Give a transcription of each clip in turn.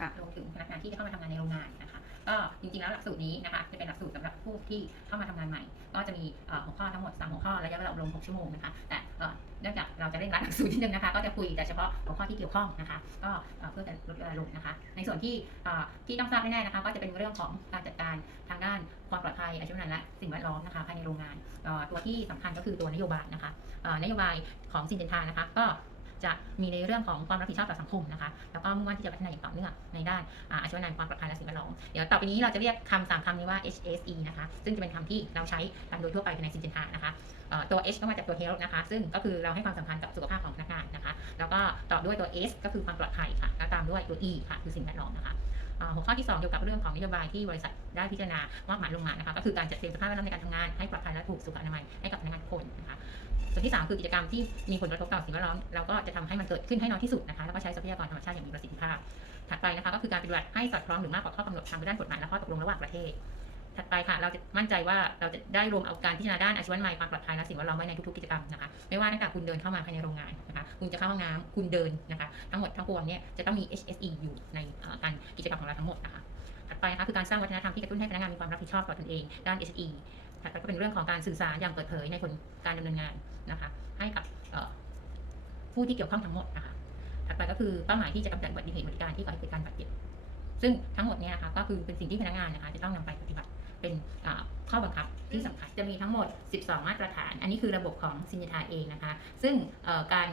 ค่ะรวมถึงพนักงานที่จะเข้ามาทำงานในโรงงานนะคะ ก็จริงๆแล้วหลักสูตรนี้นะคะจะเป็นหลักสูตรสำหรับผู้ที่เข้ามาทำงานใหม่ ก็จะมีหัวข้อทั้งหมด3หัวข้อระยะเวลาอบรม6ชั่วโมงนะคะแต่เนื่องจากเราจะเร่งรัดหลักสูตรนิดนึงนะคะ ก็จะคุยแต่เฉพาะหัวข้อที่เกี่ยวข้องนะคะ ก็เพื่อจะลดเวลาลงนะคะ ในส่วนที่ที่ต้องทราบแน่ๆนะคะ ก็จะเป็นเรื่องของการจัดการทางด้านความปลอดภัยอาชีวนันและสิ่งแวดล้อมนะคะภายในโรงงานตัวที่สำคัญก็คือตัวนโยบายนะคะนโยบายของซินเจนทานะคะ ก็ จะมีในเรื่องของความรับผิดชอบต่อสังคมนะคะ แล้วก็มุ่งมั่นที่จะพัฒนาอย่างต่อเนื่องในด้านอาชีวนันความปลอดภัยและสิ่งแวดล้อม เดี๋ยวต่อไปนี้เราจะเรียกคำสามคำนี้ว่า HSE นะคะ ซึ่งจะเป็นคำที่เราใช้กันโดยทั่วไปในสินเจนทานะคะตัว H ก็มาจากตัว health นะคะ ซึ่งก็คือเราให้ความสำคัญกับสุขภาพของพนักงานนะคะ แล้วก็ต่อด้วยตัว S ก็คือความปลอดภัยค่ะ แล้วตามด้วยตัว E ค่ะ คือสิ่งแวดล้อมนะคะ หัวข้อที่ 2 เกี่ยวกับเรื่องของนโยบายที่บริษัทได้พิจารณามอบหมายลงมานะคะก็คือการจัดเตรียมสภาพแวดล้อมในการทำงานให้ปลอดภัยและถูกสุขอนามัยให้กับพนักงานทุกคนนะคะส่วนที่ 3 คือกิจกรรมที่มีผลกระทบต่อสิ่งแวดล้อมเราก็จะทำให้มันเกิดขึ้นให้น้อยที่สุดนะคะแล้วก็ใช้ทรัพยากรธรรมชาติอย่างมีประสิทธิภาพ ถัดไปนะคะก็คือการปฏิบัติให้สอดคล้องหรือมากกว่าข้อกำหนดทางด้านกฎหมายและข้อตกลงระหว่างประเทศ ถัดไปค่ะ เราจะมั่นใจว่าเราจะได้รวมเอาการพิจารณาด้านอาชีวะใหม่ความปลอดภัยและสิ่งแวดล้อมไว้ในทุกๆกิจกรรมนะคะ ไม่ว่าตั้งแต่คุณเดินเข้ามาภายในโรงงานนะคะ คุณจะเข้าห้องน้ำคุณเดินนะคะ ทั้งหมดทั้งปวงเนี่ยจะต้องมี HSE อยู่ในการกิจกรรมของเราทั้งหมดนะคะ ถัดไปนะคะคือการสร้างวัฒนธรรมที่กระตุ้นให้พนักงานมีความรับผิดชอบต่อตนเองด้าน HSE ถัดไปก็เป็นเรื่องของการสื่อสารอย่างเปิดเผยในผลการดำเนินงานนะคะ ให้กับผู้ที่เกี่ยวข้องทั้งหมดนะคะ ถัดไปก็คือเป้าหมายที่จะกำจัดอุบัติเหตุบริการที่ก่อให้เกิดการบาดเจ็บซึ่งทั้งหมดเนี่ยนะคะก็คือเป็นสิ่งที่พนักงานนะคะจะต้องนำไปปฏิบัติ เป็นอ่าข้อบังคับที่สำคัญจะมีทั้งหมด 12 มาตรฐาน อันนี้คือระบบของซินยทาเองนะคะ ซึ่งเอ่อการ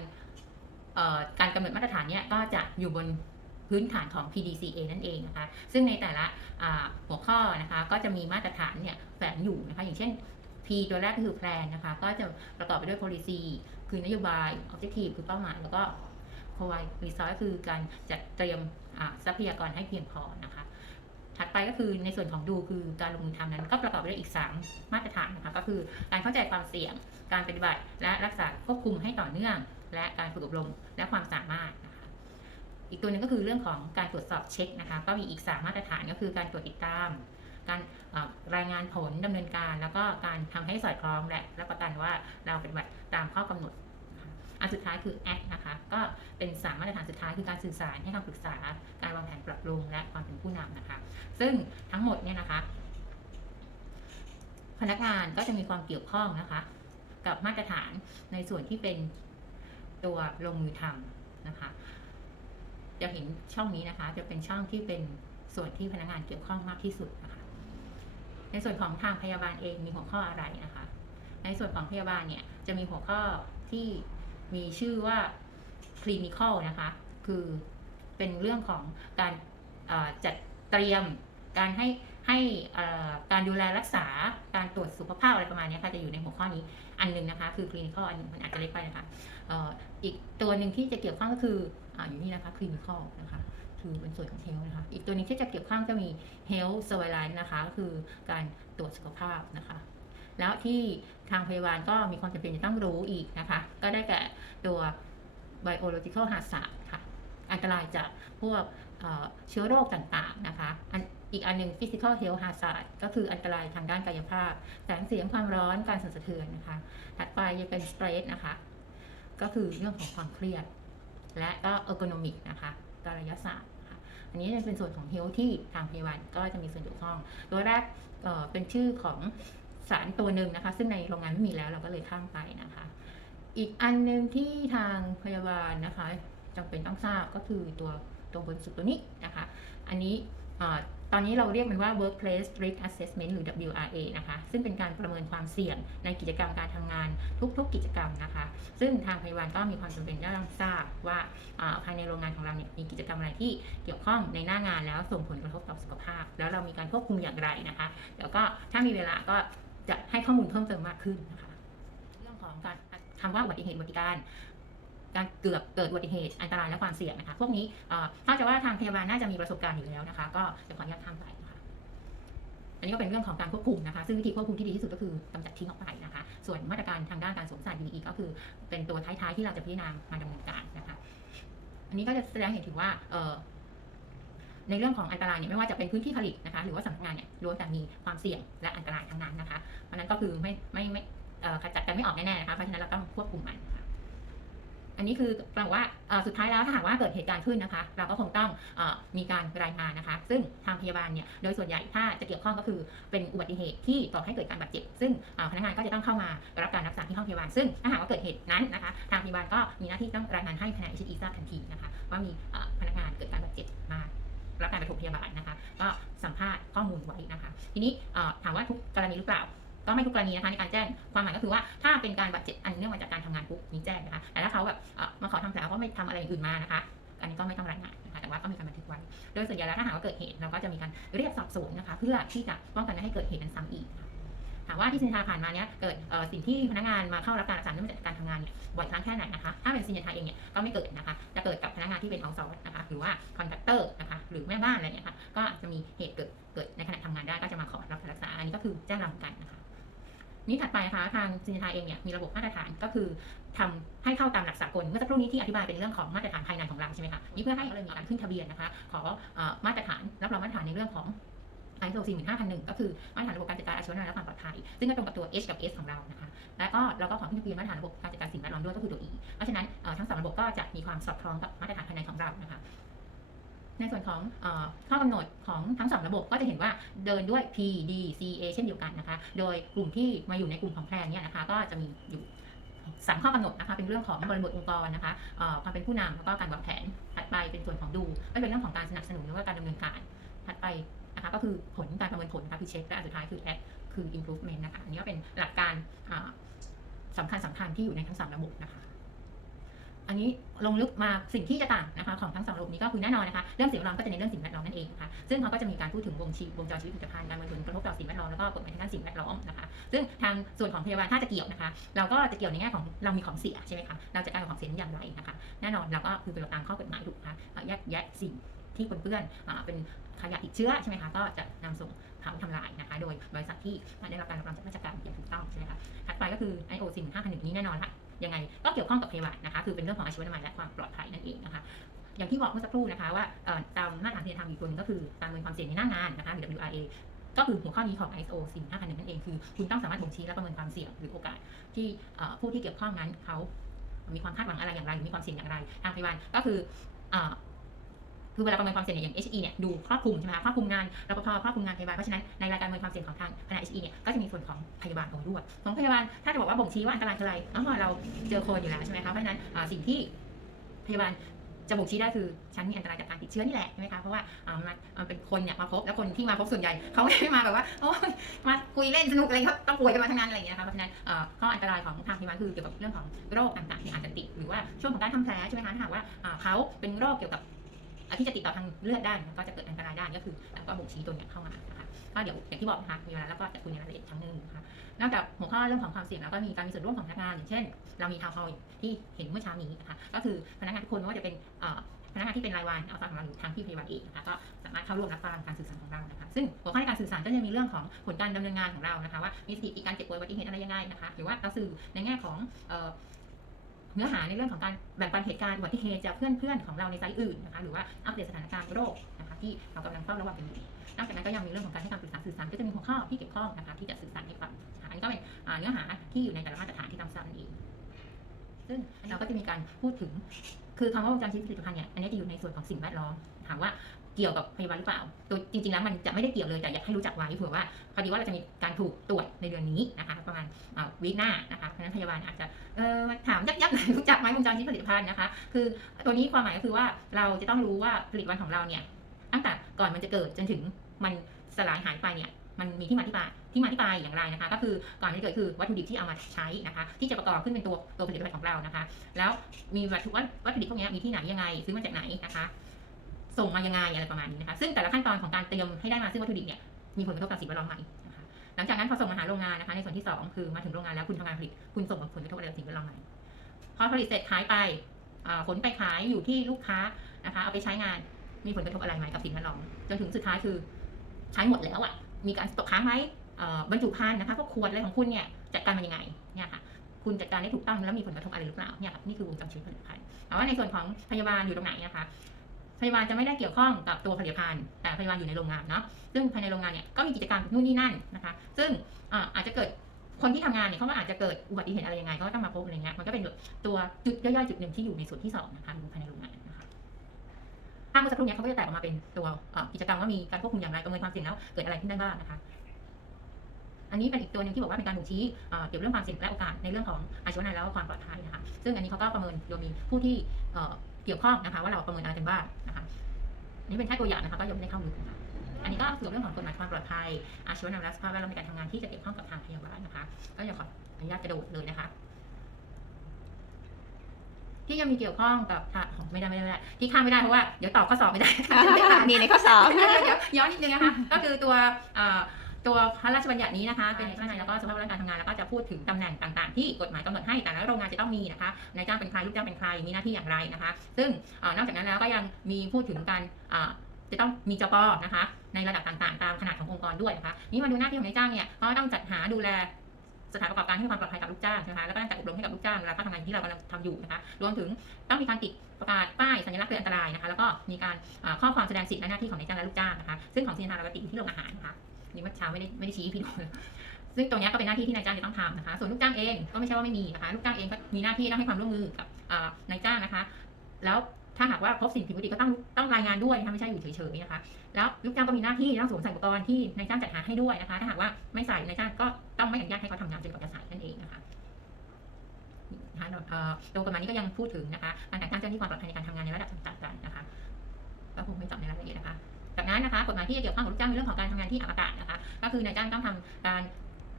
เอ่อการกำหนดมาตรฐานเนี่ยก็จะอยู่บนพื้นฐานของ PDCA นั่นเองนะคะ ซึ่งในแต่ละอ่าหัวข้อนะคะก็จะมีมาตรฐานเนี่ยแฝงอยู่นะคะ อย่างเช่น P ตัวแรกก็คือ plan นะคะ ก็จะประกอบไปด้วย policy คือนโยบาย objective คือเป้าหมาย แล้วก็ provide resource ก็คือการจัดเตรียมอ่าทรัพยากรให้เพียงพอนะคะ ถัดไปก็คือในส่วนของดูคือการลงมือทำนั้นก็ประกอบไปด้วยอีก 3 มาตรฐานนะคะก็คือการเข้าใจความเสี่ยง การปฏิบัติ และรักษาควบคุมให้ต่อเนื่อง และการฝึกอบรมและความสามารถนะคะอีกตัวหนึ่งก็คือเรื่องของการตรวจสอบเช็คนะคะก็มีอีก 3 มาตรฐานก็คือการตรวจติดตาม การรายงานผลดำเนินการ แล้วก็การทำให้สอดคล้องและรับประกันว่าเราปฏิบัติตามข้อกำหนด อันสุดท้ายคือ ACT นะคะ ก็เป็นสามมาตรฐานสุดท้ายคือการสื่อสารให้คำปรึกษา การวางแผนปรับปรุงและความเป็นผู้นำนะคะ ซึ่งทั้งหมดเนี่ยนะคะ พนักงานก็จะมีความเกี่ยวข้องนะคะ กับมาตรฐานในส่วนที่เป็นตัวลงมือทำนะคะ จะเห็นช่องนี้นะคะ จะเป็นช่องที่เป็นส่วนที่พนักงานเกี่ยวข้องมากที่สุดนะคะ ในส่วนของทางพยาบาลเองมีหัวข้ออะไรนะคะ ในส่วนของพยาบาลเนี่ยจะมีหัวข้อที่ มีชื่อว่า clinical นะคะ คือเป็นเรื่องของการจัดเตรียมการให้ให้การดูแลรักษาการตรวจสุขภาพอะไรประมาณนี้ค่ะจะอยู่ในหัวข้อนี้อันหนึ่งนะคะ คือ clinical อันหนึงมันอาจจะเล็กไปนะคะอ,อีกตัวหนึ่งที่จะเกี่ยวข้องก็คือออยู่นี่นะคะ clinical นะคะคือเป็นส่วนของ health นะคะ อีกตัวหนึงที่จะเกี่ยวข้องจะมี health surveillance นะคะก็คือการตรวจสุขภาพนะคะ แล้วที่ทางพยาบาลก็มีความจำเป็นจะต้องรู้อีกนะคะ ก็ได้แก่ตัว biological hazard ค่ะ อันตรายจากพวกเชื้อโรคต่างๆนะคะอีกอันหนึ่ง physical health hazard ก็คืออันตรายทางด้านกายภาพ แสงเสียงความร้อนการสั่นสะเทือนนะคะ ถัดไปจะเป็น stress นะคะ ก็คือเรื่องของความเครียด และก็ ergonomic นะคะกายศาสตร์อันนี้จะเป็นส่วนของ health ที่ทางพยาบาลก็จะมีส่วนเกี่ยวข้อง ตัวแรกเเป็นชื่อของ สารตัวหนึ่งนะคะ ซึ่งในโรงงานไม่มีแล้วเราก็เลยข้ามไปนะคะ อีกอันหนึ่งที่ทางพยาบาลนะคะจำเป็นต้องทราบก็คือตัวตัวบนสุดตัวนี้นะคะ อันนี้ตอนนี้เราเรียกมันว่า workplace risk assessment หรือ WRA นะคะ ซึ่งเป็นการประเมินความเสี่ยงในกิจกรรมการทำงานทุกๆกิจกรรมนะคะ ซึ่งทางพยาบาลก็มีความจำเป็นต้องทราบว่าภายในโรงงานของเราเนี่ยมีกิจกรรมอะไรที่เกี่ยวข้องในหน้างานแล้วส่งผลกระทบต่อสุขภาพ แล้วเรามีการควบคุมอย่างไรนะคะเดี๋ยวก็ถ้ามีเวลาก็ จะให้ข้อมูลเพิ่มเติมมากขึ้นนะคะ เรื่องของการคำว่าอุบัติเหตุอุบัติการการเกือบเกิดอุบัติเหตุอันตรายและความเสี่ยงนะคะพวกนี้เอ่อถ้าจะว่าทางพยาบาลน่าจะมีประสบการณ์อยู่แล้วนะคะ ก็จะขออนุญาตข้ามไปนะคะอันนี้ก็เป็นเรื่องของการควบคุมนะคะ ซึ่งวิธีควบคุมที่ดีที่สุดก็คือกำจัดทิ้งออกไปนะคะ ส่วนมาตรการทางด้านการสวมใส่ PPE ก็คือเป็นตัวท้ายๆที่เราจะพิจารณามาดำเนินการนะคะ อันนี้ก็จะแสดงให้เห็นถึงว่าเอ่อ ในเรื่องของอันตรายเนี่ยไม่ว่าจะเป็นพื้นที่ผลิตนะคะ หรือว่าสำนักงานเนี่ยล้วนแต่มีความเสี่ยงและอันตรายทั้งนั้นนะคะเพราะนั้นก็คือไม่ไม่ไม่ขจัดกันไม่ออกแน่ๆนะคะเพราะฉะนั้นเราต้องควบคุมมันะคะอันอันนี้คือกำลังว่าสุดท้ายแล้วถ้าหากว่าเกิดเหตุการณ์ขึ้นนะคะ เราก็คงต้องอมีการรายงานนะคะ ซึ่งทางพยาบาลเนี่ยโดยส่วนใหญ่ถ้าจะเกี่ยวข้องก็คือเป็นอุบัติเหตุที่ก่อให้เกิดการบาดเจ็บซึ่งพนักงานก็จะต้องเข้ามารับการรักษาที่ห้องพยาบาลซึ่งถ้าหากว่าเกิดเหตุนั้นนะคะ ทางพยาบาลก็มีหน้าที่ต้องรายงานให้แผนก HE ทราบทันทีนะคะว่ามีเอ่อพนักงานเกิดการบาดเจ็บมา รับการปฐมพยาบาลนะคะ ก็สัมภาษณ์ข้อมูลไว้นะคะ ทีนี้ถามว่าทุกกรณีหรือเปล่า ก็ไม่ทุกกรณีนะคะในการแจ้งความหมายก็คือว่าถ้าเป็นการบาดเจ็บอันเนื่องมาจากการทำงานปุ๊บมีแจ้งนะคะแต่ถ้าเขาแบบเอ่อมาขอทำแผลก็ไม่ทำอะไรอื่นมานะคะ อันนี้ก็ไม่ต้องรายงานนะคะแต่ว่าก็มีการบันทึกไว้ โดยส่วนใหญ่แล้วถ้าหากว่าเกิดเหตุเราก็จะมีการเรียกสอบสวนนะคะ เพื่อที่จะป้องกันไม่ให้เกิดเหตุนั้นซ้ำอีกค่ะ ถามว่าที่ซินทาผ่านมาเนี้ยเกิดสิ่งที่พนักงานมาเข้ารับการรักษาเนื่องจากการทำงานเนี่ยบ่อยครั้งแค่ไหนนะคะถ้าเป็นซินทาเองเนี่ยก็ไม่เกิดนะคะจะเกิดกับพนักงานที่เป็นออซอร์นะคะหรือว่าคอนแทคเตอร์นะคะหรือแม่บ้านอะไรเนี่ยค่ะก็จะมีเหตุเกิดเกิดในขณะทำงานได้ก็จะมาขอรับการรักษาอันนี้ก็คือแจ้งราหมือนกันนะคะนี้ถัดไปนะคะทางซินทาเองเนี่ยมีระบบมาตรฐานก็คือทำให้เข้าตามหลักสากลเมื่อสักครู่นี้ที่อธิบายเป็นเรื่องของมาตรฐานภายในของเราใช่ไหมคะนี่เพื่อให้เราเลยมีการขึ้นทะเบียนนะคะขออมาตรฐานรับรองมาตรฐานในเรื่องของ ISO 45001 ก็คือมาตรฐานระบบการจัดการอาชีวะและความปลอดภัย ซึ่งก็ตรงกับตัว H กับ S ของเรานะคะ แล้วก็เราก็ขอขึ้นทะเบียนมาตรฐานระบบการจัดการสิ่งแวดล้อมด้วยก็คือตัว E เพราะฉะนั้นทั้งสองระบบก็จะมีความสอดคล้องกับมาตรฐานภายในของเรานะคะในส่วนของอข้อกำหนดของทั้งสองระบบก็จะเห็นว่าเดินด้วย P D C A เช่นเดียวกันนะคะ โดยกลุ่มที่มาอยู่ในกลุ่มของแพลนเนี่ยนะคะ ก็จะมีอยู่สามข้อกำหนดนะคะเป็นเรื่องของบริบทองค์กรนะคะเอ่อความเป็นผู้นำแล้วก็การวางแผนถัดไปเป็นส่วนของดูก็เป็นเรื่องของการสนับสนุนหรือว่าการดำเนินการถัดไป นะคะก็คือผลการประเมินผลนะคะคือเช็คและอันสุดท้ายคือ act คือ improvement นะคะอันนี้ก็เป็นหลักการอ่าสำคัญสำคัญที่อยู่ในทั้งสามระบบนะคะอันนี้ลงลึกมาสิ่งที่จะต่างนะคะของทั้งสองระบบนี้ก็คือแน่นอนนะคะเรื่องสิ่งแวดล้อมก็จะในเรื่องสิ่งแวดล้อมนั่นเองนะคะซึ่งเขาก็จะมีการพูดถึงวงชีวงจรชีวิตผลิตภัณฑ์การบรรทุนกระทบต่อสิ่งแวดล้อมแล้วก็กฎหมายทางด้านสิ่งแวดล้อมนะคะซึ่งทางส่วนของพยาบาลถ้าจะเกี่ยวนะคะ เราก็จะเกี่ยวในแง่ของเรามีของเสียใช่ไหมคะเราจะการกับของเสียนั้นอย่างไรนะคะ แน่นอนเราก็คือเป็นตามข้อกฎหมายถูกคะอะแยกแยะสิ่ง ที่ปนเปื้อนอ่าเป็นขยะติดเชื้อใช่ไหมคะก็จะนำส่งเผาทำลายนะคะโดยบริษัทที่ได้รับการรับรองจากราชการอย่างถูกต้องใช่ไหมคะถัดไปก็คือ IO 4 5 1นี้แน่นอนค่ะยังไงก็เกี่ยวข้องกับพยาบาลนะคะคือเป็นเรื่องของอาชีวนามัยและความปลอดภัยนั่นเองนะคะอย่างที่บอกเมื่อสักครู่นะคะว่าตามมาตรฐานที่จะทำอีกตัวนึงก็คือการประเมินความเสี่ยงในหน้างานนะคะหรือ WRA ก็คือหัวข้อนี้ของ ISO 45001นั่นเองคือคุณต้องสามารถบ่งชี้และประเมินความเสี่ยงหรือโอกาสที่ผู้ที่เกี่ยวข้องนั้นเขามีความคาดหวังอะไรอย่างไรหรือมีความเสี่ยงอย่างไรทางพยาบาลก็คืออ คือเวลาประเมินความเสี่ยงเนี่ยอย่าง HE เนี่ยดูครอบคลุมใช่ไหมคะครอบคลุมงานรปภครอบคลุมงานพยาบาลเพราะฉะนั้นในรายการประเมินความเสี่ยงของทางแผนก HE เนี่ยก็จะมีส่วนของพยาบาลตรงด้วยของพยาบาลถ้าจะบอกว่าบ่งชี้ว่าอันตรายคืออะไรอ๋อเราเจอคนอยู่แล้วใช่ไหมคะเพราะฉะนั้นสิ่งที่พยาบาลจะบ่งชี้ได้คือฉันมีอันตรายจากการติดเชื้อนี่แหละใช่ไหมคะเพราะว่ามันเป็นคนเนี่ยมาพบแล้วคนที่มาพบส่วนใหญ่เขาไม่ได้มาแบบว่าโอ้มาคุยเล่นสนุกอะไรเขาต้องป่วยกันมาทั้งนั้นอะไรอย่างเงี้ยนะคะเพราะฉะนั้นข้ออันตรายของทางพยาบาลคือเกี่ยวกับเรื่องของโรคต่างๆที่อาจจะติดหรือว่าช่วงของการทำแผลใช่ไหมคะถ้าหากว่าเขาเป็นโรคเกี่ยวกับ ที่จะติดต่อทางเลือดได้ก็จะเกิดอันตรายได้ก็คือแล้วก็บ่งชี้ตัวเนี้ยเข้ามานะคะก็เดี๋ยวอย่างที่บอกนะคะมีเวลาแล้วก็จะคุยในรายละเอียดครั้งหนึงนะคะนอกจากหัวข้อเรื่องของความเสี่ยงแล้วก็มีการมีส่วนร่วมของพนักงานอย่างเช่น เรามีทาวน์ฮอลล์ที่เห็นเมื่อเช้านี้นะคะก็คือพนักงานทุกคนไม่ว่าจะเป็นพนักงานที่เป็นรายวันเอาตามของเราหรือทางที่พยาบาลเองนะคะก็สามารถเข้าร่วมรับฟังการสื่อสารของเรานะคะซึ่งหัวข้อในการสื่อสารก็จะมีเรื่องของผลการดำเนินงานของเรานะคะว่ามีสถิติการเจ็บป่วยอุบัติเหตุอะไรยังไงนะคะหรือว่าเราสื่อในแง่ของ เนื้อหาในเรื่องของการแบ่งปันเหตุการณ์อุบัติเหตุจากเพื่อนๆของเราในไซต์อื่นนะคะหรือว่าอัปเดตสถานการณ์โรคนะคะที่เรากำลังเฝ้าระวังกันอยู่นอกจากนั้นก็ยังมีเรื่องของการให้คำปรึกษาสื่อสารก็จะมีหัวข้อที่เกี่ยวข้องนะคะที่จะสื่อสารให้ฟังนะคะอันนี้ก็เป็นเนื้อหาที่อยู่ในแต่ละมาตรฐานที่ต้องทรนั่นเองซึ่งเราก็จะมีการพูดถึงคือคำว่าวงจรชีวิตผลิตภัณฑ์เนี่ยอันนี้จะอยู่ในส่วนของสิ่งแวดล้อมถามว่า เกี่ยวกับพยาบาลหรือเปล่าตัวจริง ๆ แล้วมันจะไม่ได้เกี่ยวเลยแต่อยากให้รู้จักไว้เผื่อว่าพอดีว่าเราจะมีการถูกตรวจในเดือนนี้นะคะประมาณวีคหน้านะคะเพราะนั้นพยาบาลอาจจะเออมาถามยับๆหน่อยรู้จักไหมวงจรชีวิตผลิตภัณฑ์นะคะ คือตัวนี้ความหมายก็คือว่าเราจะต้องรู้ว่าผลิตภัณฑ์ของเราเนี่ยตั้งแต่ก่อนมันจะเกิดจนถึงมันสลายหายไปเนี่ยมันมีที่มาที่ไปที่มาที่ไปอย่างไรนะคะ ก็คือก่อนที่จะเกิดคือวัตถุดิบที่เอามาใช้นะคะ ที่จะประกอบขึ้นเป็นตัวตัวผลิตภัณฑ์ของเรานะคะ แล้วมีวัตถุวัตถุดิบพวกนี้มีที่ไหนยังไงซื้อมาจากไหนนะคะ ส่งมายังไงอะไรประมาณนี้นะคะซึ่งแต่ละขั้นตอนของการเตรียมให้ได้มาซึ่งวัตถุดิบเนี่ยมีผลกระทบต่อสิ่งแวดล้อมไหมนะคะหลังจากนั้นพอส่งมาหาโรงงานนะคะในส่วนที่สองคือมาถึงโรงงานแล้วคุณทำงานผลิตคุณส่งผลกระทบอะไรต่อสิ่งแวดล้อมไหมพอผลิตเสร็จขายไปอ่าผลไปขายอยู่ที่ลูกค้านะคะเอาไปใช้งานมีผลกระทบอะไรไหมกับสิ่งแวดล้อมจนถึงสุดท้ายคือใช้หมดแล้วอะมีการตกค้างไหมบรรจุภัณฑ์นะคะพวกขวดอะไรของคุณเนี่ยจัดการมันยังไงเนี่ยค่ะคุณจัดการได้ถูกต้องแล้วมีผลกระทบอะไรหรือเปล่าเนี่ยค่ะนี่คือวงจรชีวิตผลิตภัณฑ์แต่ว่าในส่วนของพยาบาลอยู่ตรงไหนนะคะ พยาบาลจะไม่ได้เกี่ยวข้องกับตัวผลิตภัณฑ์แต่พยาบาลอยู่ในโรงงานเนาะซึ่งภายในโรงงานเนี่ยก็มีกิจกรรมนู่นนี่นั่นนะคะ ซึ่งอาจจะเกิดคนที่ทำงานเนี่ยเขาก็อาจจะเกิดอุบัติเหตุอะไรยังไงเขาก็ต้องมาพบอะไรเงี้ยมันก็เป็นตัวจุดย่อยๆจุดหนึ่งที่อยู่ในส่วนที่สองนะคะดูภายในโรงงานนะคะภาพเมื่อสักครู่นี้เขาก็จะแตกออกมาเป็นตัวกิจกรรมว่ามีการควบคุมอย่างไรประเมินความเสี่ยงแล้วเกิดอะไรขึ้นได้บ้างนะคะอันนี้เป็นอีกตัวหนึ่งที่บอกว่าเป็นการบ่งชี้เกี่ยวกับเรื่องความเสี่ยงและโอกาสในเรื่องของอาชีวนัยแล้วก็ความปลอดภัยนะคะซึ่งอันนี้เขาก็ประเมินโดยมีผู้ที่ เอ่อเกี่ยวข้องนะคะ ว่าเราประเมินอะไรกันบ้างนะคะอันนี้เป็นแค่ตัวอย่างนะคะก็ยังไม่ได้เข้าลึกนะคะอันนี้ก็เกี่ยวกับเรื่องของกฎหมายความปลอดภัย อาชีวนัยและสภาพแวดล้อมในการทำงานที่จะเกี่ยวข้องกับทางพยาบาลนะคะ ก็อย่าขออนุญาตกระโดดเลยนะคะที่ยังมีเกี่ยวข้องกับทางของไม่ได้ไม่ได้ไม่ได้ที่ข้ามไม่ได้เพราะว่าเดี๋ยวตอบข้อสอบไม่ได้มีในข้อสอบเดี๋ยวเดี๋ยวย้อนนิดนึงนะคะก็คือตัวเอ่อ ตัวพระราชบัญญัตินี้นะคะเป็นในข้างในแล้วก็สภาพแวดล้อมการทำงานแล้วก็จะพูดถึงตำแหน่งต่างๆ ที่กฎหมายกำหนดให้แต่ละโรงงานจะต้องมีนะคะนายจ้างเป็นใครลูกจ้างเป็นใครมีหน้าที่อย่างไรนะคะ ซึ่งเอ่อนอกจากนั้นแล้วก็ยังมีพูดถึงการอ่าจะต้องมีจปนะคะในระดับต่างๆ ตามขนาดขององค์กรด้วยนะคะนี่มาดูหน้าที่ของนายจ้างเนี่ยเขาก็ต้องจัดหาดูแลสถานประกอบการให้ความปลอดภัยกับลูกจ้างนะคะแล้วก็จัดอบรมให้กับลูกจ้างเวลาเขาทำงานที่เรากำลังทำอยู่นะคะรวมถึงต้องมีการติดประกาศป้ายสัญลักษณ์เตือนอันตรายนะคะแล้วก็มีการอ่าข้อความแสดงสิทธิและหน้าที่ของนายจ้างและลูกจ้างนะคะซึ่งของสินค้าเราติดที่โรงอาหารนะคะ นี่เมื่อเช้าไม่ได้ไม่ได้ชี้ให้พี่ดูเลยซึ่งตรงนี้ก็เป็นหน้าที่ที่นายจ้างจะต้องทำนะคะ ส่วนลูกจ้างเองก็ไม่ใช่ว่าไม่มีนะคะ ลูกจ้างเองก็มีหน้าที่ต้องให้ความร่วมมือกับนายจ้างนะคะ แล้วถ้าหากว่าพบสิ่งผิดปกติก็ต้องต้องรายงานด้วยนะคะไม่ใช่อยู่เฉยๆนะคะ แล้วลูกจ้างก็มีหน้าที่ต้องสวมใส่อุปกรณ์ที่นายจ้างจัดหาให้ด้วยนะคะ ถ้าหากว่าไม่ใส่นายจ้างก็ต้องไม่อนุญาตให้เขาทำงานจนกว่าจะใส่นั่นเองนะคะนะคะเอ่อตัวกฎหมายนี้ก็ยังพูดถึงนะคะการแต่งตั้งเจ้าหน้าที่ความปลอดภัยในการทำงานในระดับต่างๆกันนะคะก็คงไม่จาะในรายละเอียดนะคะ จากนั้นนะคะกฎหมายที่จะเกี่ยวข้องกับลูกจ้างในเรื่องของการทำงานที่อากาศนะคะก็คือนายจ้างต้องทำการ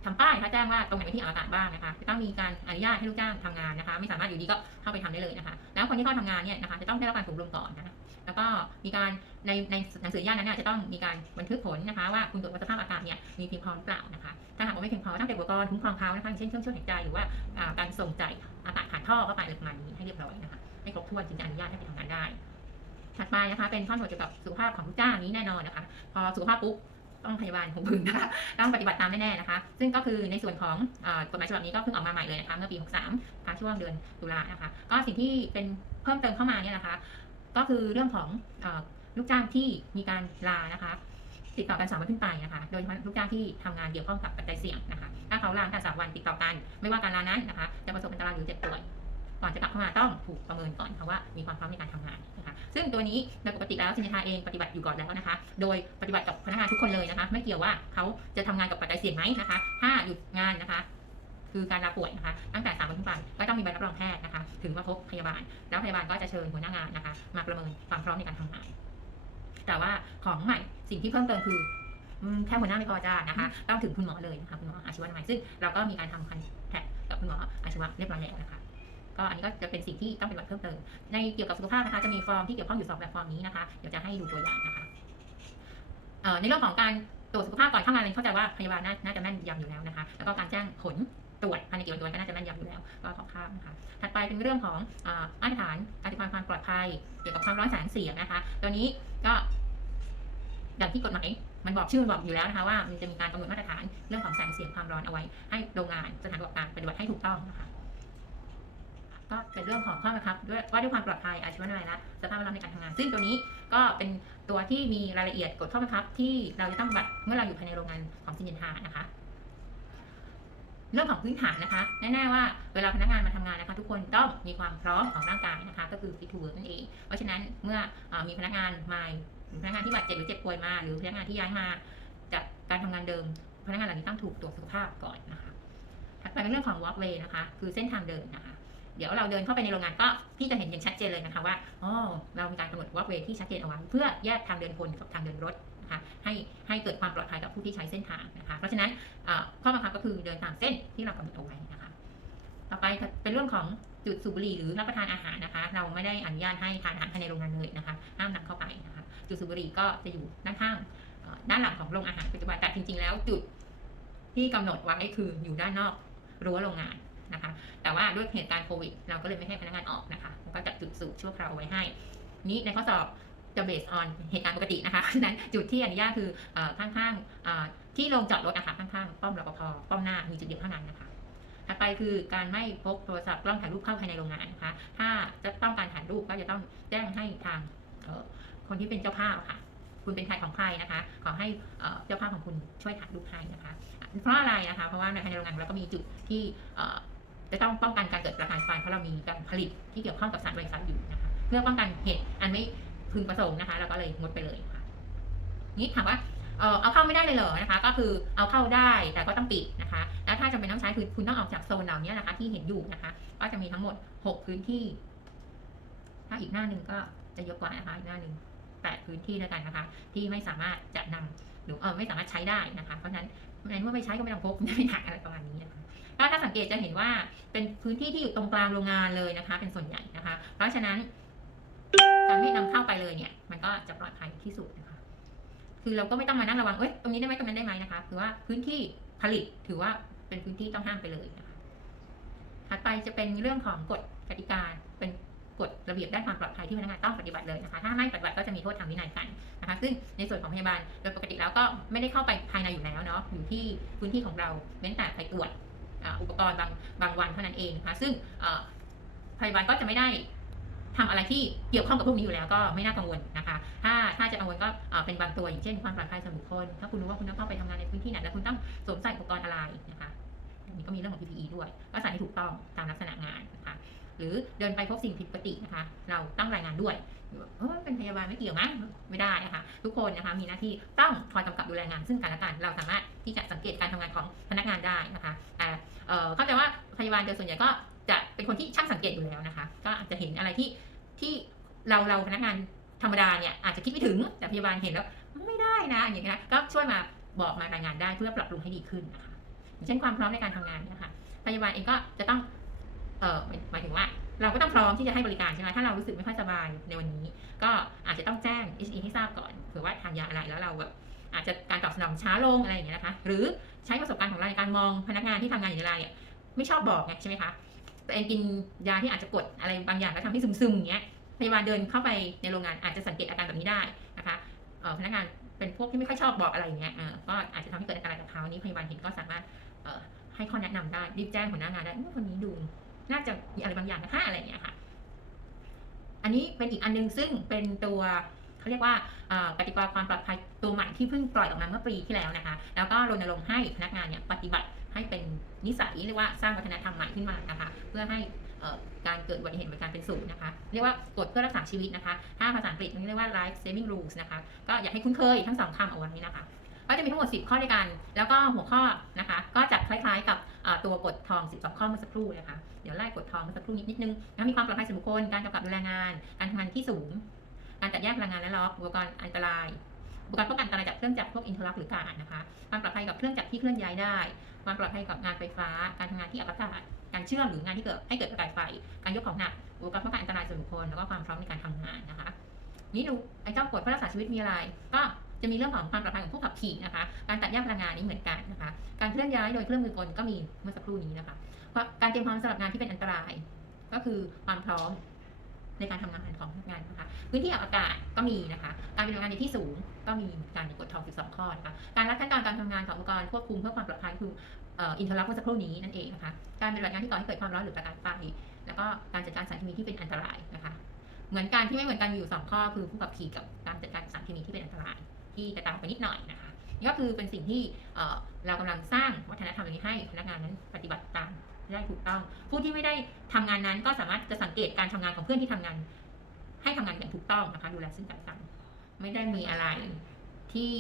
ทำป้ายนะคะแจ้งว่าตรงไหนเป็นที่อากาศบ้างนะคะจะต้องมีการอนุญาตให้ลูกจ้างทำงานนะคะ ไม่สามารถอยู่ดีก็เข้าไปทำได้เลยนะคะ แล้วคนที่เข้าทำงานเนี่ยนะคะจะต้องได้รับการอบรมก่อนนะคะแล้วก็มีการในในหนังสืออนุญาตนั้นเนี่ยจะต้องมีการบันทึกผลนะคะ ว่าคุณตรวจวัดสภาพอากาศเนี่ยมีเพียงพอหรือเปล่านะคะ ถ้าหากว่าไม่เพียงพอต้องเตรียมอุปกรณ์คุ้มครองเขานะคะอย่างเช่นเครื่องช่วยหายใจหรือว่าอ่าการส่งจ่ายอากาศผ่านท่อเข้าไปอะไรประมาณนี้ให้เรียบร้อยนะคะให้ครบถ้วนจึงจะอนุญาตให้ไปทำงานได้ ถัดไปนะคะ เป็นข้อมูลเกี่ยวกับสุขภาพของลูกจ้างนี้แน่นอนนะคะ พอสุขภาพปุ๊บต้องพยาบาลของพึงนะคะต้องปฏิบัติตามแน่ๆนะคะ ซึ่งก็คือในส่วนของกฎหมายฉบับนี้ก็เพิ่งออกมาใหม่เลยนะคะเมื่อปี 63นะคะช่วงเดือนตุลานะคะ ก็สิ่งที่เป็นเพิ่มเติมเข้ามาเนี่ยนะคะ ก็คือเรื่องของลูกจ้างที่มีการลานะคะ ติดต่อกันสามวันขึ้นไปนะคะ โดยเฉพาะลูกจ้างที่ทำงานเกี่ยวข้องกับปัจจัยเสี่ยงนะคะ ถ้าเขาลาตั้งแต่สามวันติดต่อกัน ไม่ว่าการลานั้นนะคะ จะประสบอันตรายหรือเจ็บป่วย ก่อนจะกลับเข้ามาต้องถูกประเมินก่อนค่ะว่ามีความพร้อมในการทำงานนะคะซึ่งตัวนี้โดยปกติแล้วซินทาเองปฏิบัติอยู่ก่อนแล้วนะคะ โดยปฏิบัติกับพนักงานทุกคนเลยนะคะ ไม่เกี่ยวว่าเขาจะทำงานกับปัจจัยเสี่ยงไหมนะคะ ถ้าหยุดงานนะคะคือการลาป่วยนะคะตั้งแต่สามวันขึ้นไปก็ต้องมีใบรับรองแพทย์นะคะ ถึงมาพบพยาบาล แล้วพยาบาลก็จะเชิญหัวหน้างานนะคะ มาประเมินความพร้อมในการทำงาน แต่ว่าของใหม่สิ่งที่เพิ่มเติมคือแค่หัวหน้าไม่พอจ้านะคะ ต้องถึงคุณหมอเลยนะคะคุณหมออาชีวะใหม่ซึ่งเราก็มีการทำคันแท็กกับคุณหมออาชีวะเรียบร้อยแล้วนะคะ ก็อันนี้ก็จะเป็นสิ่งที่ต้องเป็นบัตรเพิ่มเติม ในเกี่ยวกับสุขภาพนะคะจะมีฟอร์มที่เกี่ยวข้องอยู่สองแบบฟอร์มนี้นะคะเดี๋ยวจะให้ดูตัวอย่างนะคะในเรื่องของการตรวจสุขภาพก่อนเข้างานเลยเข้าใจว่าพยาบาลน่าน่าจะแม่นยำอยู่แล้วนะคะ แล้วก็การแจ้งผลตรวจภายในกี่วันตัวก็น่าจะแม่นยำอยู่แล้วก็ขอข้ามนะคะถัดไปเป็นเรื่องของมาตรฐานการติดตามความปลอดภัย เกี่ยวกับความร้อนแสงเสียงนะคะตัวนี้ก็อย่างที่กฎหมายมันบอกชื่อมันบอกอยู่แล้วนะคะว่ามันจะมีการกำหนดมาตรฐานเรื่องของแสงเสียงความร้อนเอาไว้ ให้โรงงานสถานประกอบการปฏิบัติให้ถูกต้องนะคะ ก็เป็นเรื่องของข้อบังคับด้วยว่าด้วยความปลอดภัยอาชีวนัยและสภาพแวดล้อมในการทำงาน ซึ่งตัวนี้ก็เป็นตัวที่มีรายละเอียดกฎข้อบังคับที่เราจะต้องบัติเมื่อเราอยู่ภายในโรงงานของซินเยนทานะคะ เรื่องของพื้นฐานนะคะ แน่ๆว่าเวลาพนักงานมาทำงานนะคะ ทุกคนต้องมีความพร้อมของร่างกายนะคะ ก็คือ fit to work นั่นเอง เพราะฉะนั้นเมื่ออมีพนักงานใหม่พนักงานที่บาดเจ็บหรือเจ็บป่วยมา หรือพนักงานที่ย้ายมาจากการทำงานเดิม พนักงานเหล่านี้ต้องถูกตรวจสุขภาพก่อนนะคะถัดไปเป็นเรื่องของ walkway นะคะ คือเส้นทางเดินนะคะ เดี๋ยวเราเดินเข้าไปในโรงงานก็พี่จะเห็นอย่างชัดเจนเลยนะคะว่าอ๋อเรามีการกำหนด walkway ที่ชัดเจนเอาไว้เพื่อแยกทางเดินคนกับทางเดินรถนะคะให้ให้เกิดความปลอดภัยกับผู้ที่ใช้เส้นทางนะคะ เพราะฉะนั้นข้อบังคับก็คือเดินตามเส้นที่เรากำหนดเอาไว้นะคะ ต่อไปเป็นเรื่องของจุดสูบบุหรี่หรือรับประทานอาหารนะคะ เราไม่ได้อนุญาตให้ทานอาหารภายในโรงงานเลยนะคะห้ามนำเข้าไปนะคะ จุดสูบบุหรี่ก็จะอยู่ด้านข้างด้านหลังของโรงอาหารปัจจุบันแต่จริง ๆ แล้วจุดที่กำหนดไว้คืออยู่ด้านนอกรั้วโรงงาน นะคะ แต่ว่าด้วยเหตุการณ์โควิด เราก็เลยไม่ให้พนักงานออกนะคะแล้วก็จัดจุดสูบชั่วคราวไว้ให้ นี้ในข้อสอบจะเบสออนเหตุการณ์ปกตินะคะนั้นจุดที่อนุญาตคือข้างๆที่ลงจอดรถนะคะข้างๆ ป้อมรปภป้อมหน้ามีจุดเดียวเท่านั้นนะคะถัดไปคือการไม่พกโทรศัพท์กล้องถ่ายรูปเข้าภายในโรงงานนะคะ ถ้าจะต้องการถ่ายรูปก็จะต้องแจ้งให้ทางคนที่เป็นเจ้าภาพค่ะ คุณเป็นใครของใครนะคะ ขอให้เจ้าภาพของคุณช่วยถ่ายรูปให้นะคะ เพราะอะไรนะคะ เพราะว่าในภายในโรงงานเราก็มีจุดที่ จะต้องป้องกันการเกิดประกายไฟเพราะเรามีการผลิตที่เกี่ยวข้องกับสารไฟฟ้าอยู่นะคะเพื่อป้องกันเหตุอันไม่พึงประสงค์นะคะเราก็เลยงดไปเลยค่ะนี้ถามว่าเออเอาเข้าไม่ได้เลยเหรอนะคะ ก็คือเอาเข้าได้แต่ก็ต้องปิดนะคะ แล้วถ้าจำเป็นต้องใช้คือคุณต้องออกจากโซนเหล่านี้นะคะ ที่เห็นอยู่นะคะ ก็จะมีทั้งหมด 6 พื้นที่ ถ้าอีกหน้าหนึ่งก็จะเยอะกว่านะคะอีกหน้าหนึ่งแปดพื้นที่ด้วกันนะคะ ที่ไม่สามารถจะนำหรือเออไม่สามารถใช้ได้นะคะ เพราะฉะนั้นในเมื่อไม่ใช้ก็ไม่ต้องพกไม่หนักอะไรประมาณนี้นะคะ ก็ถ้าสังเกตจะเห็นว่าเป็นพื้นที่ที่อยู่ตรงกลางโรงงานเลยนะคะ เป็นส่วนใหญ่นะคะ เพราะฉะนั้นการไม่นำเข้าไปเลยเนี่ย มันก็จะปลอดภัยที่สุดนะคะ คือเราก็ไม่ต้องมานั่งระวังเอ้ยตรงนี้ได้ไหมตรงนั้นได้ไหมนะคะ คือว่าพื้นที่ผลิตถือว่าเป็นพื้นที่ต้องห้ามไปเลยนะคะถัดไปจะเป็นเรื่องของกฎกติกาเป็นกฎระเบียบด้านความปลอดภัยที่พนักงานต้องปฏิบัติเลยนะคะ ถ้าไม่ปฏิบัติก็จะมีโทษทางวินัยกันนะคะ ซึ่งในส่วนของพยาบาลโดยปกติแล้วก็ไม่ได้เข้าไปภายในอยู่แล้วเนาะ อยู่ที่พื้นที่ของเราเว้นแต่ไปตรวจ อุปกรณ์บางบางวันเท่านั้นเองนะคะซึ่งพยาบาลก็จะไม่ได้ทำอะไรที่เกี่ยวข้องกับพวกนี้อยู่แล้วก็ไม่น่ากังวลนะคะ ถ้าถ้าจะกังวลก็เป็นบางตัวอย่างเช่นความปลอดภัยส่วนบุคคล ถ้าคุณรู้ว่าคุณต้องเข้าไปทำงานในพื้นที่ไหนแล้วคุณต้องสวมใส่อุปกรณ์อะไรนะคะนนี้ก็มีเรื่องของ PPE ด้วย ก็ใส่ให้ถูกต้องตามลักษณะงานนะคะ หรือเดินไปพบสิ่งผิดปกตินะคะ เราต้องรายงานด้วย เออเป็นพยาบาลไม่เกี่ยวมั้งไม่ได้นะคะทุกคนนะคะมีหน้าที่ต้องคอยกำกับดูแลงาน ซึ่งกันและกันเราสามารถที่จะสังเกตการทำงานของพนักงานได้นะคะเออเข้าใจว่าพยาบาลโดยส่วนใหญ่ก็จะเป็นคนที่ช่างสังเกตอยู่แล้วนะคะ ก็อาจจะเห็นอะไรที่ที่เราเราพนักงานธรรมดาเนี่ยอาจจะคิดไม่ถึงแต่พยาบาลเห็นแล้วไม่ได้นะอย่างเงี้ยนะก็ช่วยมาบอกมารายงานได้เพื่อปรับปรุงให้ดีขึ้นนะคะเช่นความพร้อมในการทำงานเนะคะพยาบาลเองก็จะต้องเออหมายถึงว่า เราก็ต้องพร้อมที่จะให้บริการใช่ไหมถ้าเรารู้สึกไม่ค่อยสบายในวันนี้ ก็อาจจะต้องแจ้ง HE ให้ทราบก่อนเผื่อว่าทานยาอะไรแล้วเราแบบอาจจะการตอบสนองช้าลงอะไรอย่างเงี้ยนะคะ หรือใช้ประสบการณ์ของเราในการมองพนักงานที่ทำงานอยู่ในรายเนี่ยไม่ชอบบอกไงใช่ไหมคะตัวเองกินยาที่อาจจะกดอะไรบางอย่างแล้วทำให้ซึมๆอย่างเงี้ยพยาบาลเดินเข้าไปในโรงงานอาจจะสังเกตอาการแบบนี้ได้นะคะพนักงานเป็นพวกที่ไม่ค่อยชอบบอกอะไรอย่างเงี้ยก็อาจจะทำให้เกิดอันตรกับเขานี้พยาบาลเห็นก็สามารถให้ข้อแนะนำได้รีบแจ้งหัวหน้างานได้เอ้ยคนนี้ดู น่าจะมีอะไรบางอย่างนะคะอะไรอย่างเงี้ยค่ะ อันนี้เป็นอีกอันนึงซึ่งเป็นตัวเขาเรียกว่าเอ่อกติกาความปลอดภัยตัวใหม่ที่เพิ่งปล่อยออกมาเมื่อปีที่แล้วนะคะ แล้วก็รณรงค์ให้พนักงานเนี่ยปฏิบัติให้เป็นนิสัยเรียกว่าสร้างวัฒนธรรมใหม่ขึ้นมานะคะ เพื่อให้การเกิดอุบัติเหตุบนการเป็นศูนย์นะคะ เรียกว่ากฎเพื่อรักษาชีวิตนะคะ ถ้าภาษาอังกฤษมันเรียกว่า life saving rules นะคะ ก็อยากให้คุ้นเคยทั้งสองคำเอาไว้นะคะ ก็จะมีทั้งหมด 10 ข้อด้วยกัน แล้วก็หัวข้อนะคะ ก็จะคล้ายๆกับตัวกฎทอง 12 ข้อเมื่อสักครู่นะคะ เดี๋ยวไล่กฎทองมาสักครู่นิดนิดนึงนะมีความปลอดภัยส่วนบุคคลการกำกับดูแลงาน การทำงานที่สูง การตัดแยกพลังงานและล็อกอุปกรณ์อันตรายอุปกรณ์ป้องกันอันตรายจากเครื่องจักรพวกอินเทอร์ลักหรือการนะคะความปลอดภัยกับเครื่องจักรที่เคลื่อนย้ายได้ ความปลอดภัยกับงานไฟฟ้า การทำงานที่อากาศการเชื่อมหรืองานที่เกิดให้เกิดประกายไฟ การยกของหนัก อุปกรณ์ป้องกันอันตรายส่วนบุคคล แล้วก็ความพร้อมในการทำงานนะคะ นี่ดูไอ้เจ้ากฎเพื่อรักษาชีวิตมีอะไร ก็ จะมีเรื่องของความปลอดภัยของผู้ขับขี่นะคะ การตัดแยกพลังงานนี้เหมือนกันนะคะ การเคลื่อนย้ายโดยเครื่องมือกลก็มีเมื่อสักครู่นี้นะคะการเตรียมพร้อมสำหรับงานที่เป็นอันตราย ก็คือความพร้อมในการทำงานของพนักงานนะคะพื้นที่อากาศก็มีนะคะ การปฏิบัติงานในที่สูงก็มีการกฎทอง12 ข้อนะคะการรัดขั้นตอนการทำงานของอุปกรณ์ควบคุมเพื่อความปลอดภัยคืออินเทอร์ลักเมื่อสักครู่นี้นั่นเองนะคะการปฏิบัติงานที่ก่อให้เกิดความร้อนหรือประกายไฟแล้วก็การจัดการสารเคมีที่เป็นอันตรายนะคะ เหมือนกันที่ไม่เหมือนกันอยู่สองข้อคือผู้ขับขี่กับการจัดการสารเคมีที่เป็นอันตราย ที่แตกต่างไปนิดหน่อยนะคะนี่ก็คือเป็นสิ่งที่เรากำลังสร้างวัฒนธรรมนี้ให้พนักงานนั้นปฏิบัติตามได้ถูกต้อง ผู้ที่ไม่ได้ทำงานนั้นก็สามารถจะสังเกตการทำงานของเพื่อนที่ทำงาน ให้ทำงานอย่างถูกต้องนะคะดูแลซึ่งกันและกันไม่ได้มีอะไรที่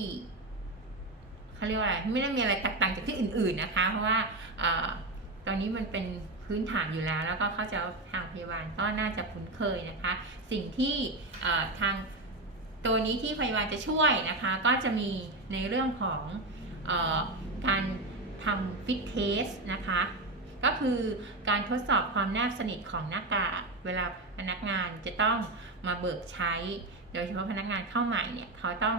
เขาเรียกว่าอะไรไม่ได้มีอะไรแตกต่างจากที่อื่น ๆนะคะ เพราะว่าอตอนนี้มันเป็นพื้นฐานอยู่แล้ว แล้วก็เข้าใจทางพยาบาลก็น่าจะคุ้นเคยนะคะ สิ่งที่ทาง ตัวนี้ที่พยาบาลจะช่วยนะคะ ก็จะมีในเรื่องของออการทำฟิตเทสนะคะ ก็คือการทดสอบความแนบสนิทของหน้ากากเวลาพนักงานจะต้องมาเบิกใช้ โดยเฉพาะพนักงานเข้าใหม่เนี่ยเขาต้อง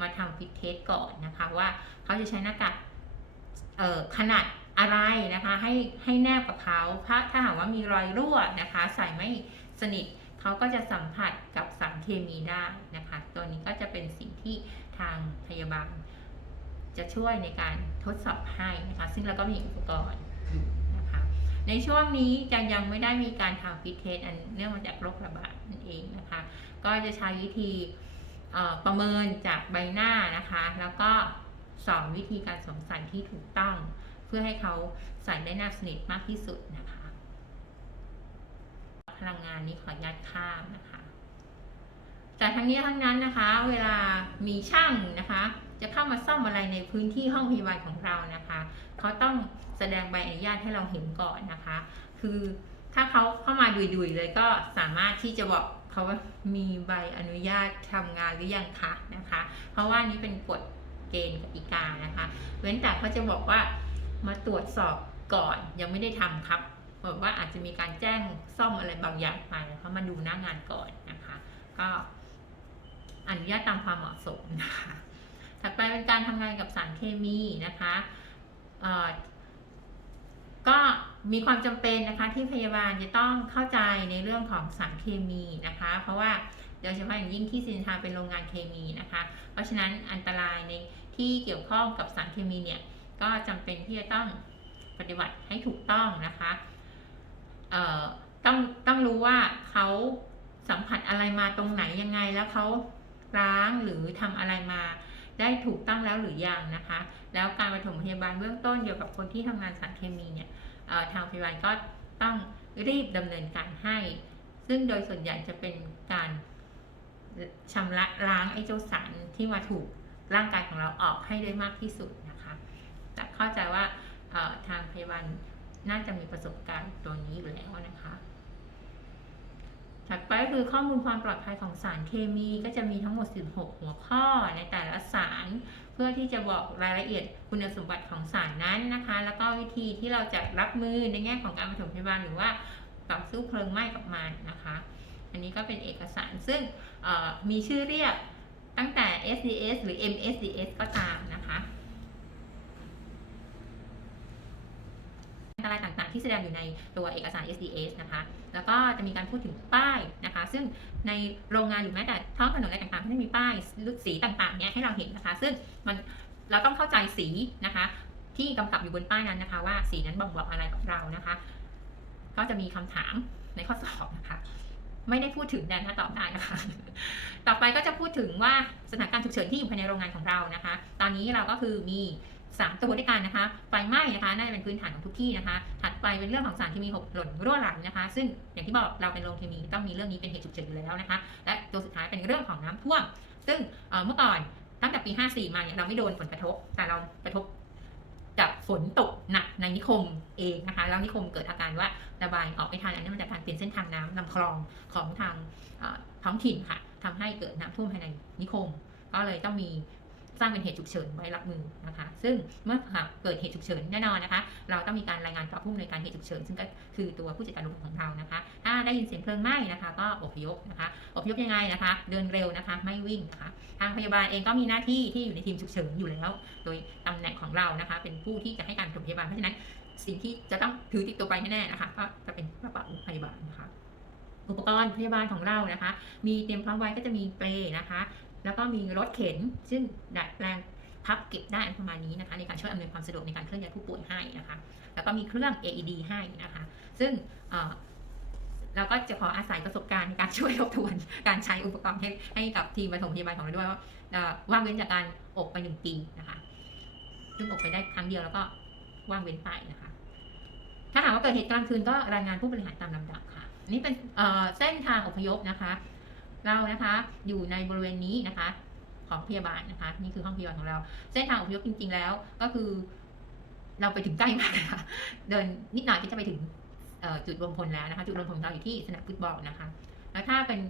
มาทำฟิตเทสก่อนนะคะ ว่าเขาจะใช้หน้ากากขนาดอะไรนะคะ ให้ให้แนบกับเขาถ้าถ้าหากว่ามีรอยรั่วนะคะ ใส่ไม่สนิท เขาก็จะสัมผัสกับสารเคมีได้นะคะ ตัวนี้ก็จะเป็นสิ่งที่ทางพยาบาลจะช่วยในการทดสอบให้นะคะ ซึ่งเราก็มีอุปกรณ์นะคะ ในช่วงนี้จะยังไม่ได้มีการทำฟิตเทสอันเนื่องมาจากโรคระบาดนั่นเองนะคะ ก็จะใช้วิธีประเมินจากใบหน้านะคะ แล้วก็สอนวิธีการสวมใส่ที่ถูกต้อง เพื่อให้เขาใส่ได้แนบสนิทมากที่สุดนะคะ พลังงานนี้ขออนุญาตข้ามนะคะ แต่ทั้งนี้ทั้งนั้นนะคะ เวลามีช่างนะคะ จะเข้ามาซ่อมอะไรในพื้นที่ห้องพยาบาลของเรานะคะเขาต้องแสดงใบอนุญาตให้เราเห็นก่อนนะคะ คือถ้าเขาเข้ามาดุยๆเลยก็สามารถที่จะบอกเขาว่ามีใบอนุญาตทำงานหรือยังคะนะคะ เพราะว่านี้เป็นกฎเกณฑ์กติกานะคะ เว้นแต่เขาจะบอกว่ามาตรวจสอบก่อนยังไม่ได้ทำครับ บอกว่าอาจจะมีการแจ้งซ่อมอะไรบางอย่างไปเขามาดูหน้างานก่อนนะคะ ก็อนุญาตตามความเหมาะสมนะคะ ถัดไปเป็นการทำงานกับสารเคมีนะคะก็มีความจำเป็นนะคะที่พยาบาลจะต้องเข้าใจในเรื่องของสารเคมีนะคะ เพราะว่าโดยเฉพาะอย่างยิ่งที่ซินทาเป็นโรงงานเคมีนะคะ เพราะฉะนั้นอันตรายในที่เกี่ยวข้องกับสารเคมีเนี่ยก็จำเป็นที่จะต้องปฏิบัติให้ถูกต้องนะคะ ต้องต้องรู้ว่าเขาสัมผัสอะไรมาตรงไหนยังไงแล้วเขาล้างหรือทำอะไรมาได้ถูกต้องแล้วหรือยังนะคะ แล้วการปฐมพยาบาลเบื้องต้นเกี่ยวกับคนที่ทำงานสารเคมีเนี่ยทางพยาบาลก็ต้องรีบดำเนินการให้ ซึ่งโดยส่วนใหญ่จะเป็นการชำระล้างไอ้เจ้าสารที่มาถูกร่างกายของเราออกให้ได้มากที่สุดนะคะ แต่เข้าใจว่าทางพยาบาล น่าจะมีประสบการณ์ตัวนี้อยู่แล้วนะคะถัดไปก็คือข้อมูลความปลอดภัยของสารเคมีก็จะมีทั้งหมด 16 หัวข้อในแต่ละสาร เพื่อที่จะบอกรายละเอียดคุณสมบัติของสารนั้นนะคะ แล้วก็วิธีที่เราจะรับมือในแง่ของการปฐมพยาบาลหรือว่าต่อสู้เพลิงไหม้กับมันนะคะ อันนี้ก็เป็นเอกสารซึ่งมีชื่อเรียกตั้งแต่ SDS หรือ MSDS ก็ตามนะคะ อันตรายต่างๆ ที่แสดงอยู่ในตัวเอกสาร SDS นะคะ แล้วก็จะมีการพูดถึงป้ายนะคะ ซึ่งในโรงงานหรือแม้แต่ท้องถนนอะไรต่างๆก็จะมีป้ายสีต่างๆเนี้ยให้เราเห็นนะคะ ซึ่งมันเราต้องเข้าใจสีนะคะ ที่กำกับอยู่บนป้ายนั้นนะคะ ว่าสีนั้นบ่งบอกอะไรกับเรานะคะ ก็จะมีคำถามในข้อสอบนะคะไม่ได้พูดถึงแต่ถ้าตอบได้นะคะ ต่อไปก็จะพูดถึงว่าสถานการณ์ฉุกเฉินที่อยู่ภายในโรงงานของเรานะคะ ตอนนี้เราก็คือมี 3 ตัวด้วยกันนะคะ ไฟไหม้นะคะน่าจะเป็นพื้นฐานของทุกที่นะคะ ถัดไปเป็นเรื่องของสารเคมีหกหล่นรั่วไหลนะคะ ซึ่งอย่างที่บอกเราเป็นโรงเคมีต้องมีเรื่องนี้เป็นเหตุฉุกเฉินอยู่แล้วนะคะ และตัวสุดท้ายเป็นเรื่องของน้ำท่วม ซึ่งเมื่อก่อนตั้งแต่ปี 54 มาเนี่ยเราไม่โดนผลกระทบ แต่เรากระทบจากฝนตกหนักในนิคมเองนะคะ แล้วนิคมเกิดอาการว่าระบายออกไม่ทันอันนี้มันจากการเปลี่ยนเส้นทางน้ำลำคลองของทางท้องถิ่นค่ะทำให้เกิดน้ำท่วมภายในนิคม ก็เลยต้องมี สร้างเป็นเหตุฉุกเฉินไว้รับมือนะคะ ซึ่งเมื่อหากเกิดเหตุฉุกเฉินแน่นอนนะคะ เราต้องมีการรายงานต่อผู้อำนวยการเหตุฉุกเฉิน ซึ่งก็คือตัวผู้จัดการโรงงานของเรานะคะ ถ้าได้ยินเสียงเพลิงไหม้นะคะ ก็อพยพนะคะอพยพยังไงนะคะ เดินเร็วนะคะ ไม่วิ่งนะคะ ทางพยาบาลเองก็มีหน้าที่ที่อยู่ในทีมฉุกเฉินอยู่แล้ว โดยตำแหน่งของเรานะคะ เป็นผู้ที่จะให้การปฐมพยาบาล เพราะฉะนั้นสิ่งที่จะต้องถือติดตัวไปแน่ๆนะคะก็จะเป็นกระเป๋าพยาบาลนะคะอุปกรณ์พยาบาลของเรานะคะ มีเตรียมพร้อมไว้ก็จะมีเปลนะคะ แล้วก็มีรถเข็น ซึ่งดัดแปลงพับเก็บได้ประมาณนี้นะคะในการช่วยอำนวยความสะดวกในการเคลื่อนย้ายผู้ป่วยให้นะคะ แล้วก็มีเครื่อง AED ให้นะคะ ซึ่งเราก็จะขออาศัยประสบการณ์ในการช่วยทบทวนการใช้อุปกรณ์ให้ให้กับทีมปฐมพยาบาลของเราด้วยว่าว่างเว้นจากการอบไปหนึ่งปีนะคะ ซึ่งอบไปได้ครั้งเดียวแล้วก็ว่างเว้นไปนะคะ ถ้าหากว่าเกิดเหตุกลางคืนก็รายงานผู้บริหารตามลำดับค่ะ นี่เป็นเส้นทางอพยพนะคะ เรานะคะ อยู่ในบริเวณนี้นะคะ ของพยาบาลนะคะ นี่คือห้องพยาบาลของเรา เส้นทางอพยพจริง ๆ แล้วก็คือ เราไปถึงใกล้มากนะคะเดินนิดหน่อยก็จะไปถึงจุดรวมพลแล้วนะคะ จุดรวมพลของเราอยู่ที่สนามฟุตบอลนะคะ แล้วถ้าเป็น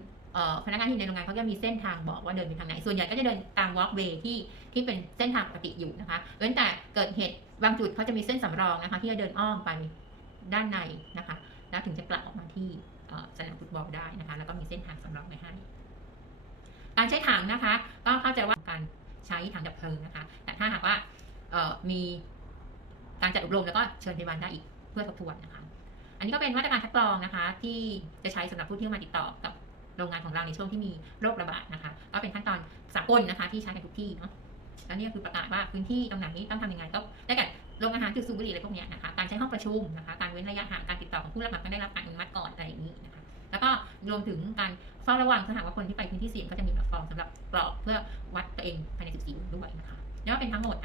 พนักงานที่ในโรงงานเขาจะมีเส้นทางบอกว่าเดินไปทางไหน ส่วนใหญ่ก็จะเดินตามวอล์กเวย์ที่ที่เป็นเส้นทางปกติอยู่นะคะเว้นแต่เกิดเหตุบางจุดเขาจะมีเส้นสำรองนะคะ ที่จะเดินอ้อมไปด้านในนะคะ แล้วถึงจะกลับออกมาที่ สนามฟุตบอลได้นะคะ แล้วก็มีเส้นทางสำรองไว้ให้ การใช้ถังนะคะ ก็เข้าใจว่าการใช้ถังดับเพลิงนะคะ แต่ถ้าหากว่ามีการจัดอบรมแล้วก็เชิญพยาบาลได้อีกเพื่อทบทวนนะคะ อันนี้ก็เป็นมาตรการคัดกรองนะคะ ที่จะใช้สำหรับผู้ที่มาติดต่อกับโรงงานของเราในช่วงที่มีโรคระบาดนะคะ ก็เป็นขั้นตอนสากลนะคะ ที่ใช้กันทุกที่เนาะแล้วนี่คือประกาศว่าพื้นที่ตรงไหนต้องทำยังไงก็ได้แก่ โรงอาหารจุดสูบบุหรี่อะไรพวกนี้นะคะการใช้ห้องประชุมนะคะการเว้นระยะห่างการติดต่อของผู้รับเหมาต้องได้รับการอนุมัติก่อนอะไรอย่างนี้นะคะแล้วก็รวมถึงการเฝ้าระวังสถานว่าคนที่ไปพื้นที่เสี่ยงก็จะมีแบบฟอร์มสำหรับกรอกเพื่อวัดตัวเองภายใน14วันด้วยนะคะนี่ก็เป็นทั้งหมด